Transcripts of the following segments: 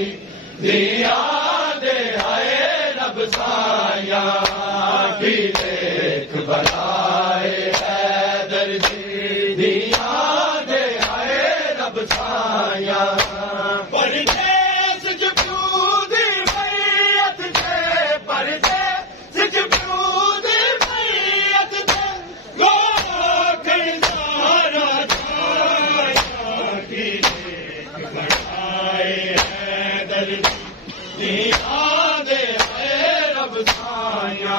दर्दी दिया दे हाय रब साया की देख बनाए है दर्दी दिया दे हाय रब साया परदेस जूदी मैयत थे परदेस जूदी मैयत थे गोखण सारा छाया की देख बनाए है दर्दी दिया दे है रब साया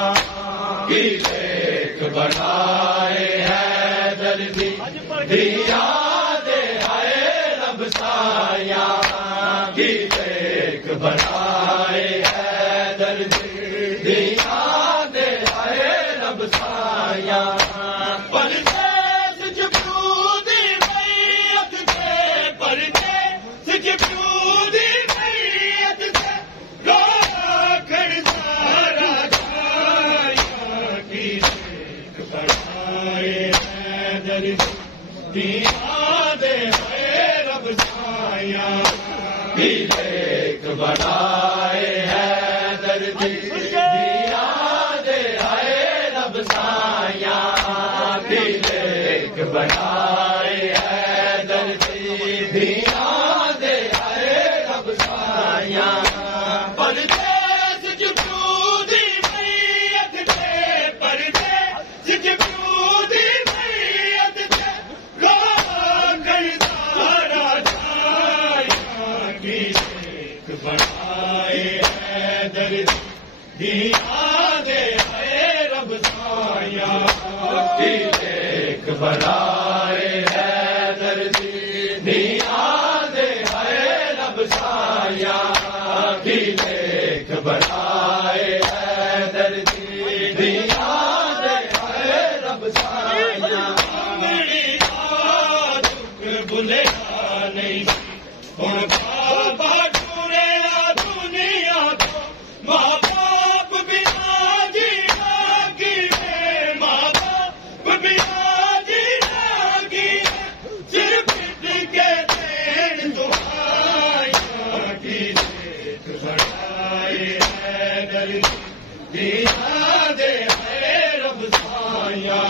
की देख बनाए है दर्दी दिया दे है रब साया की देख बनाए है दर्दी दिया दे है रब साया परदेस जूदी मैयत थे परदेस जूदी मैयत थे गोखण सारा छाया की देख बनाए है दर्दी दिया दे है रब साया की देख बनाए है दर्दी दिया दे है रब साया की देख बनाए है दर्दी दिया दे है रब साया परदेस जूदी मैयत थे परदेस जूदी मैयत थे गोखण सारा छाया की देख बनाए है दर्दी दिया दे है रब साया की देख बनाए है दर्दी दिया दे है रब साया की देख बनाए है दर्दी दिया दे है रब साया मेरी दुख भुले नहीं हुण बाबा टूरे दुनिया तो माँ बाप बिना जीना की माँ बाप बिना जीना की सिर पिट के देन दुआया की देख बनाए है दर्दी दिया दे है रब साया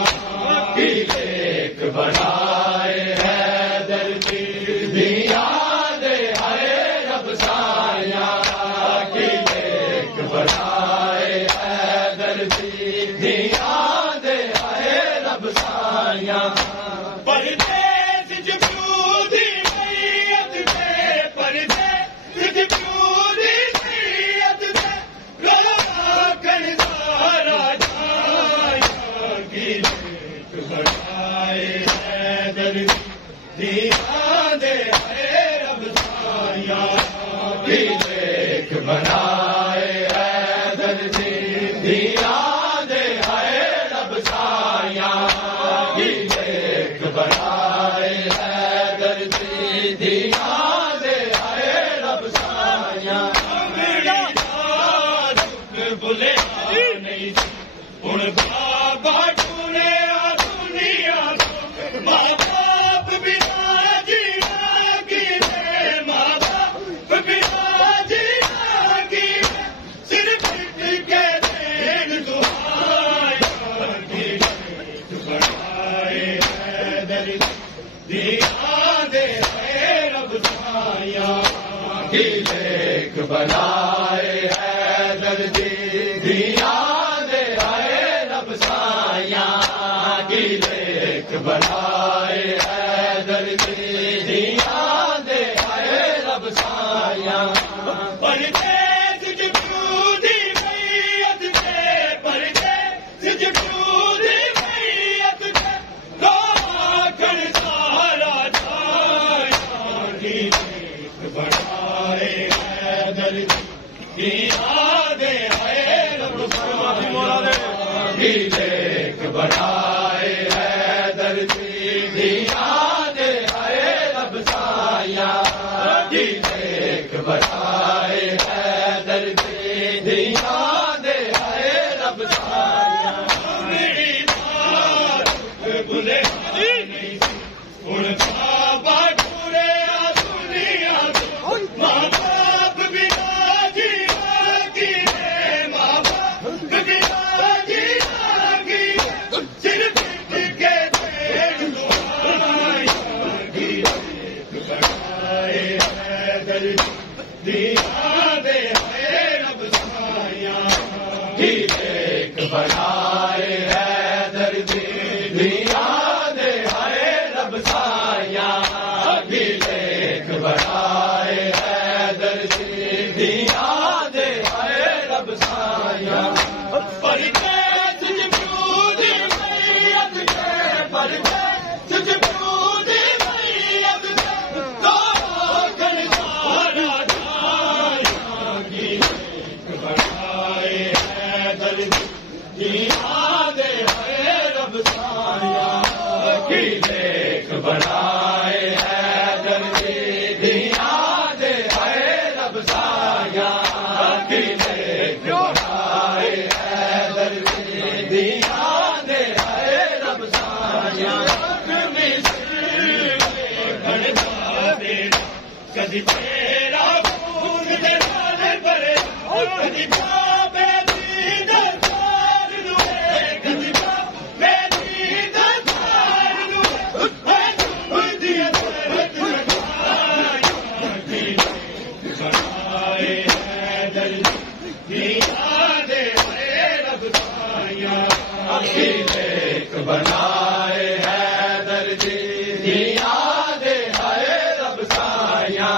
की देख बनाए है दर्दी दिया दे है रब साया की देख बनाए है दर्दी दिया दे है रब साया परदेस जूदी मैयत थे परदेस जूदी मैयत थे गोखण सारा छाया की देख बनाए है दर्दी दिया दे है रब साया की देख बनाए है दर्दी दिया दे है रब साया की देख बनाए है दर्दी दिया दे है रब साया मेरी दुख भुले नहीं हुण बाबा टूरे दुनिया तो माँ बाप बिना जीना की माँ बाप बिना जीना की सिर पिट के देन दुआया की देख बनाए है दर्दी दिया दे है रब साया की देख बनाए है दर्दी दिया दे है रब साया की देख बनाए है दर्दी दिया दे है रब साया परदेस जूदी मैयत थे परदेस जूदी मैयत थे गोखण सारा छाया की देख बनाए है दर्दी दिया दे है रब साया की देख बनाए है दर्दी दिया दे है रब साया की देख बनाए है दर्दी दिया दे है रब साया मेरी दुख भुले नहीं हुण बाबा टूरे दुनिया तो माँ बाप दिया दे है रब साया की देख बनाए है दर्दी दिया दे है रब साया की देख बनाए है दर्दी दिया दे है रब साया पर बनाए है दर्दी दिया दे है रब साया की देख बनाए है दर्दी दिया दे है रब साया कभी तेरा खून दे भरे कभी बनाए है दर्दी दिया दे है रब साया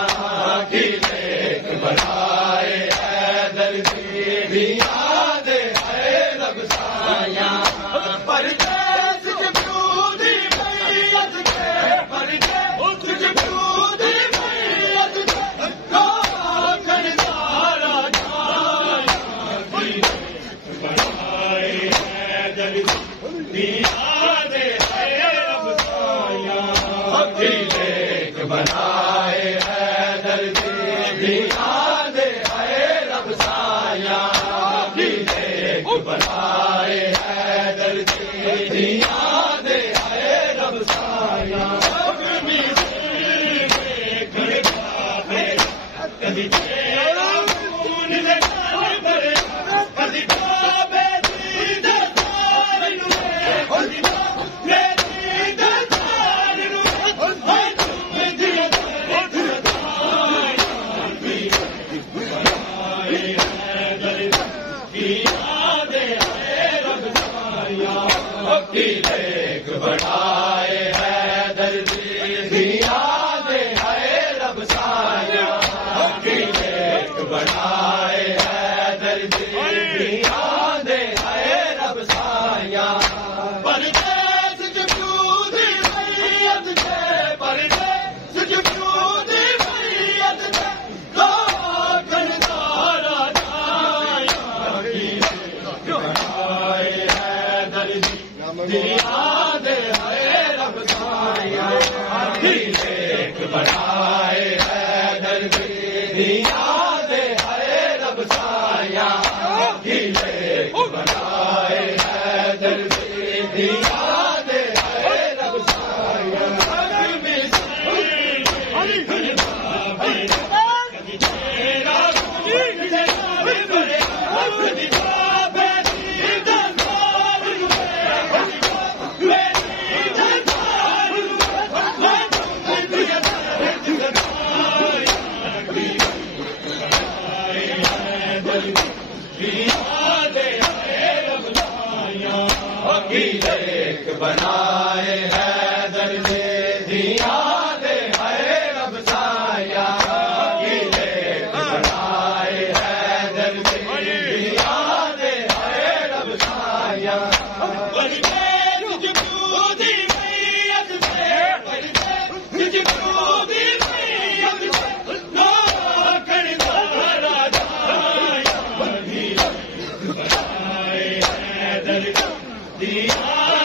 की देख बनाए है दर्दी दिया दे है रब साया परदेस जबरूदी मैयत के परदेस जबरूदी मैयत के कर सारा जाया की देख बनाए है दर्दी दिया दे है रब साया की देख बनाए है दर्दी दिया दे है रब साया की देख बनाए है दर्दी दिया दे है रब साया कभी तेरा खून दे भरे कभी की देख बनाए है दर्दी दिया दे है रब साया की देख बनाए है दर्दी दिया दे है रब साया परदेस जबरूदी मैयत के परदेस जबरूदी मैयत के कर सारा जाया की देख बनाए है दर्दी दिया दे है रब साया की देख बनाए है दर्दी दिया दे है रब साया की देख बनाए है दर्दी दिया दे है रब साया कभी तेरा खून दे भरे कभी की देख बनाए है दर्दी दिया दे है रब साया की देख बनाए है दर्दी दिया दे है रब साया परदेस जबरूदी मैयत के परदेस जबरूदी मैयत के कर सारा जाया की देख बनाए है दर्दी दिया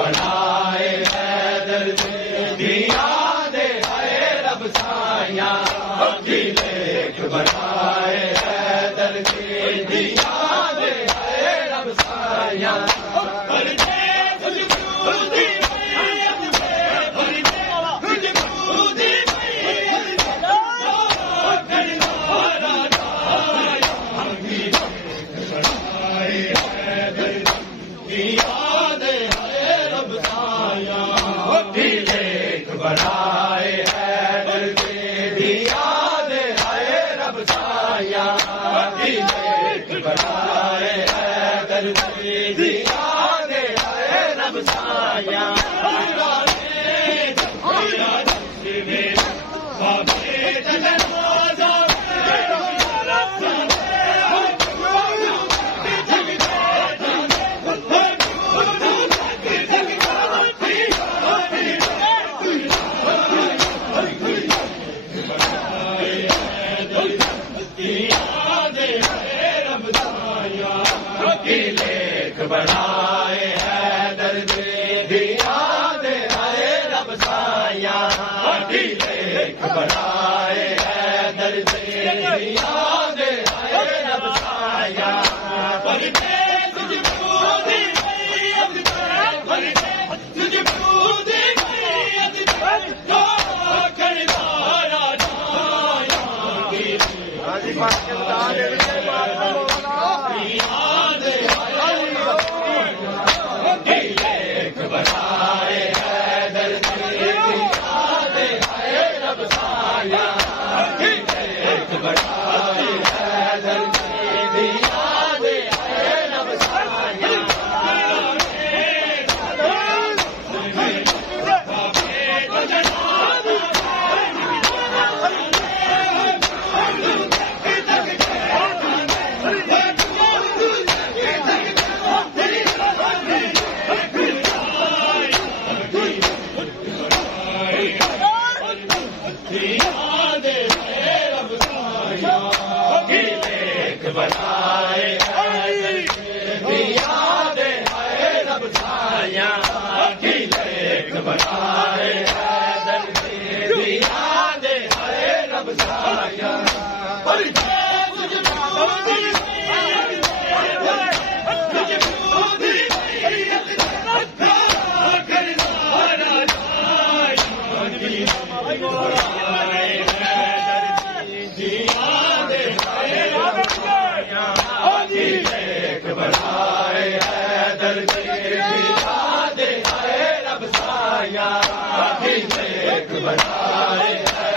बनाए हैदर दिया दे है रब साया की लेख बनाए हैदर दिया दे है रब साया बनाए हैदर दिया दे है रब साया की लेख बनाए हैदर दिया दे है रब साया बनाए हैदर दिया दे है रब साया की लेख बनाए हैदर दिया दे है रब साया बनाए हैदर दिया दे है रब साया की लेख बनाए हैदर दिया दे है रब साया बनाए दिया दे है रब साया की लेख बनाए हैदर दिया दे है रब साया बनाए हैदर दिया दे है रब साया की लेख बनाए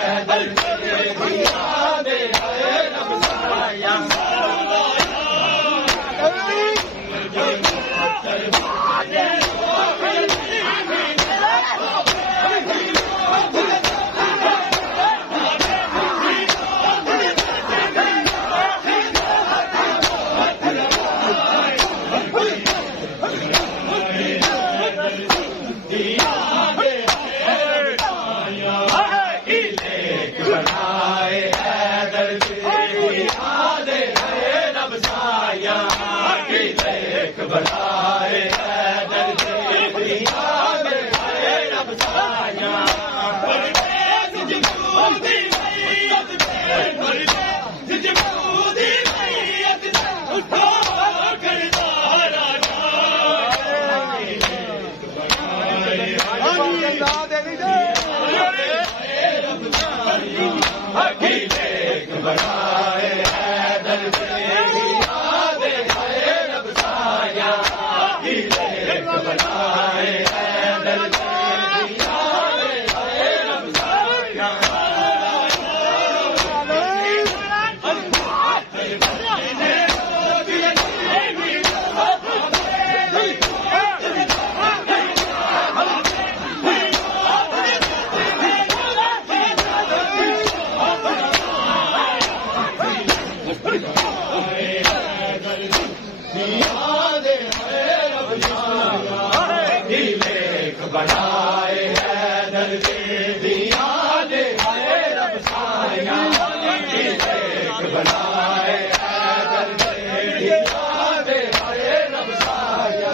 हैदर दिया दे है रब साया बनाए हैदर दिया दे है रब साया की लेख बनाए हैदर दिया दे है रब साया बनाए हैदर दिया दे है रब साया की लेख बनाए हैदर दिया दे है रब साया बनाए हैदर दिया दे है रब साया की लेख बनाए हैदर दिया दे है रब साया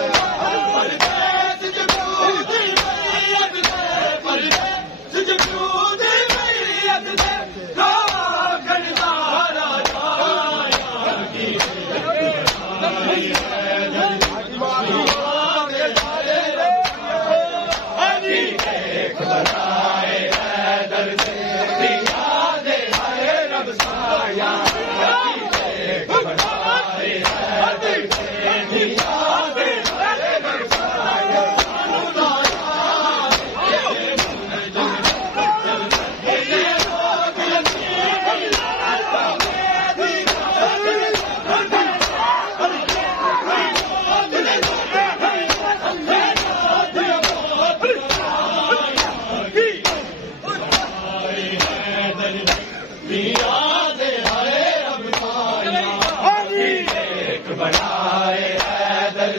बनाए हैदर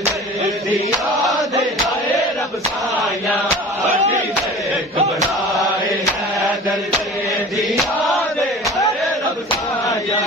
दिया दे हाय रब साया देख बनाए हैदर दिया दे हाय रब साया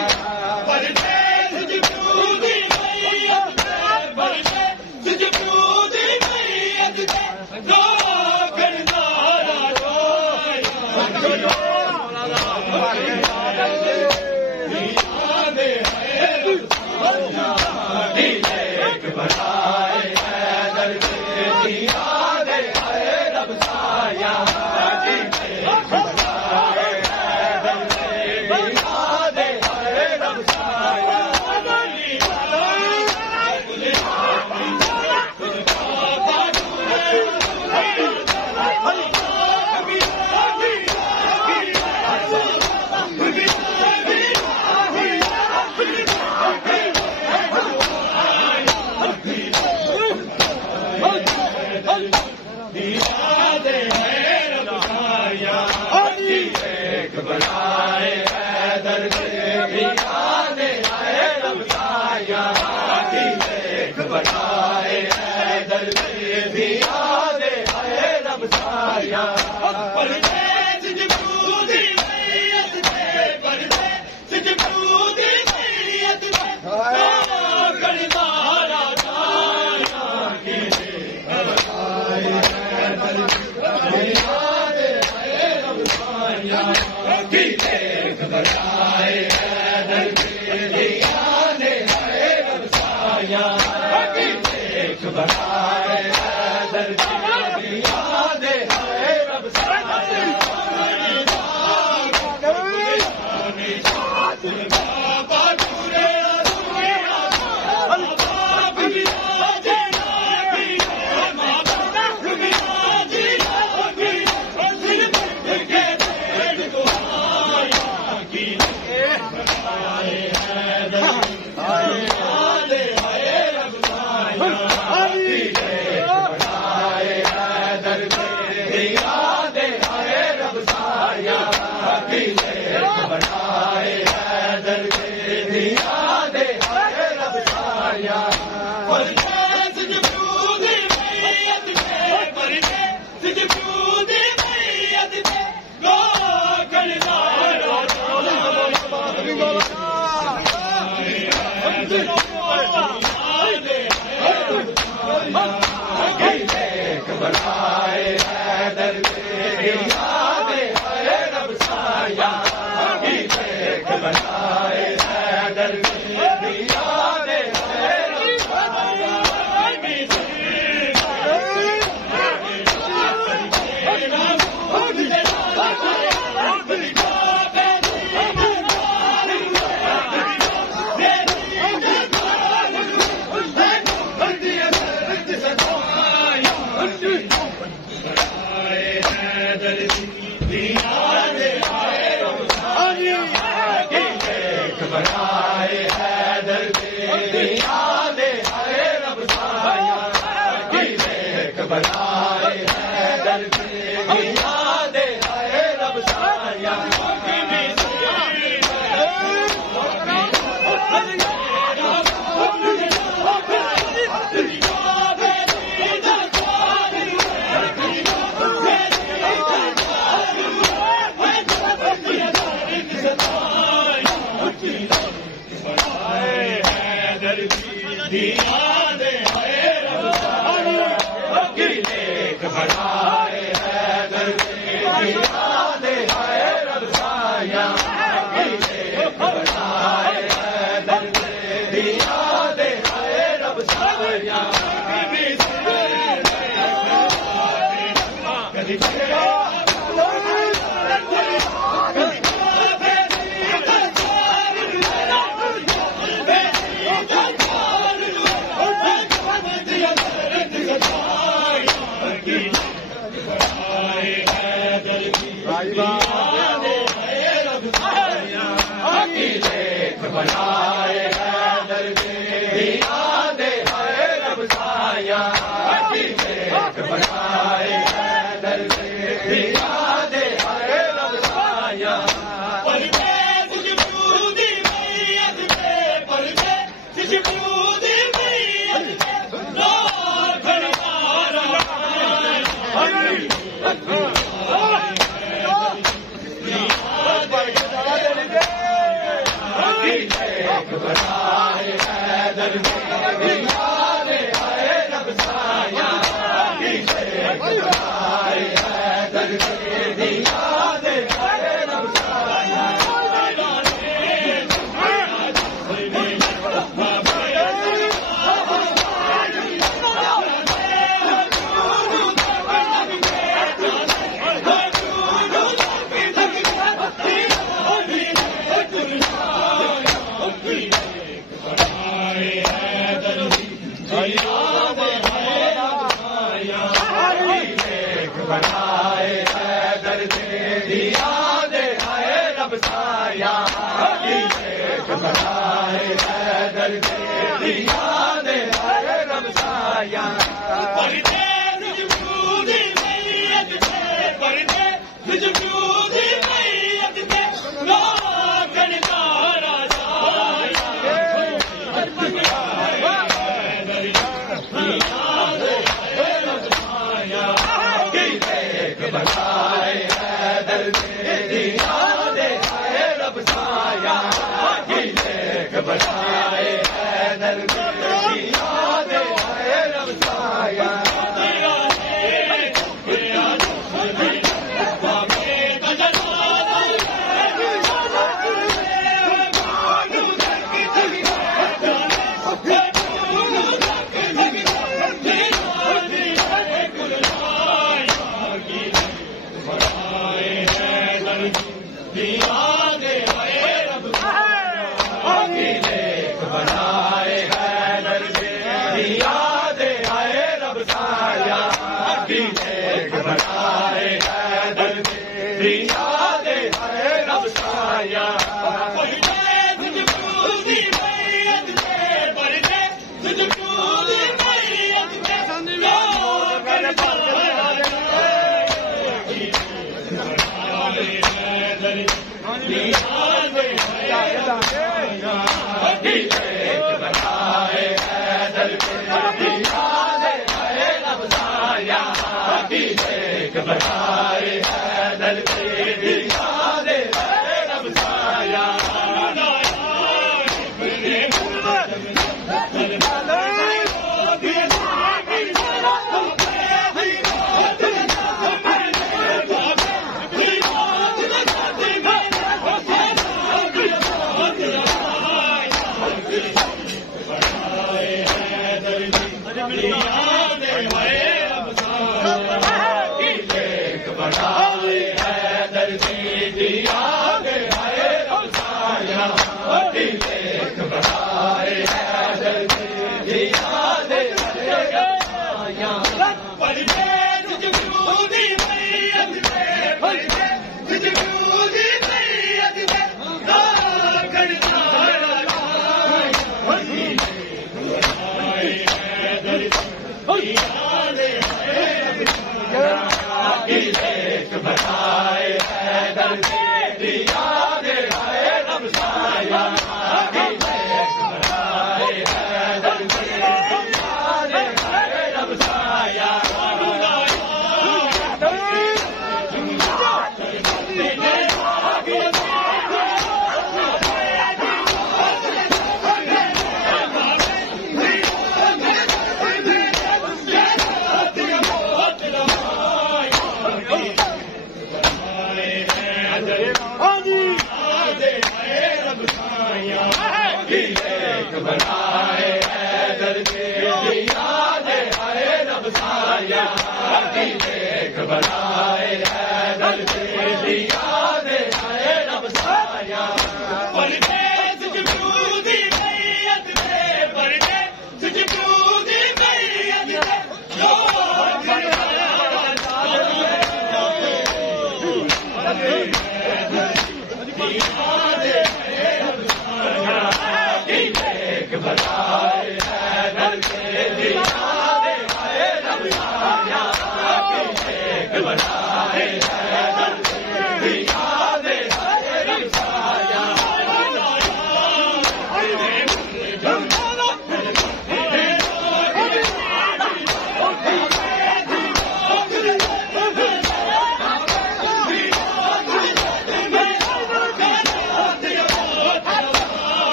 बनाए हैदर दिया दे हाय रब साया देख बनाए हैदर दिया दे हाय रब साया देख बनाए हैदर दिया दे हाय रब साया देख बनाए हैदर दिया दे हाय रब साया देख बनाए हैदर दिया दे हाय रब साया देख बनाए हैदर दिया दे हाय रब साया बनाए हैदर दिया दे हाय रब साया देख बनाए हैदर दिया दे हाय रब साया दिया दे हाय रब साया देख बनाए हैदर दिया दे हाय रब साया देख बनाए हैदर दिया दे हाय रब साया देख बनाए हैदर दिया दे हाय रब साया देख बनाए हैदर दिया दे हाय रब साया परदेस जबरूदी मैयत पे परदेस जबरूदी बनाए हैदर तेरी याद आए रब साया बनाए हैदर तेरी याद आए रब साया बनाए हैदर तेरी याद आए रब साया बनाए हैदर तेरी याद आए रब साया बनाए हैदर तेरी याद आए रब साया बनाए हैदर तेरी याद आए रब साया बनाए हैदर तेरी याद आए रब साया बनाए हैदर तेरी याद आए रब साया बनाए हैदर तेरी याद आए रब साया बनाए हैदर तेरी याद आए रब साया बनाए हैदर तेरी याद आए रब साया बनाए हैदर तेरी याद आए बनाए हैदर तेरी याद आए रब साया बनाए हैदर तेरी याद आए रब साया बनाए हैदर तेरी याद आए रब साया बनाए हैदर तेरी याद आए रब साया बनाए हैदर तेरी याद आए रब साया बनाए हैदर तेरी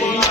दीन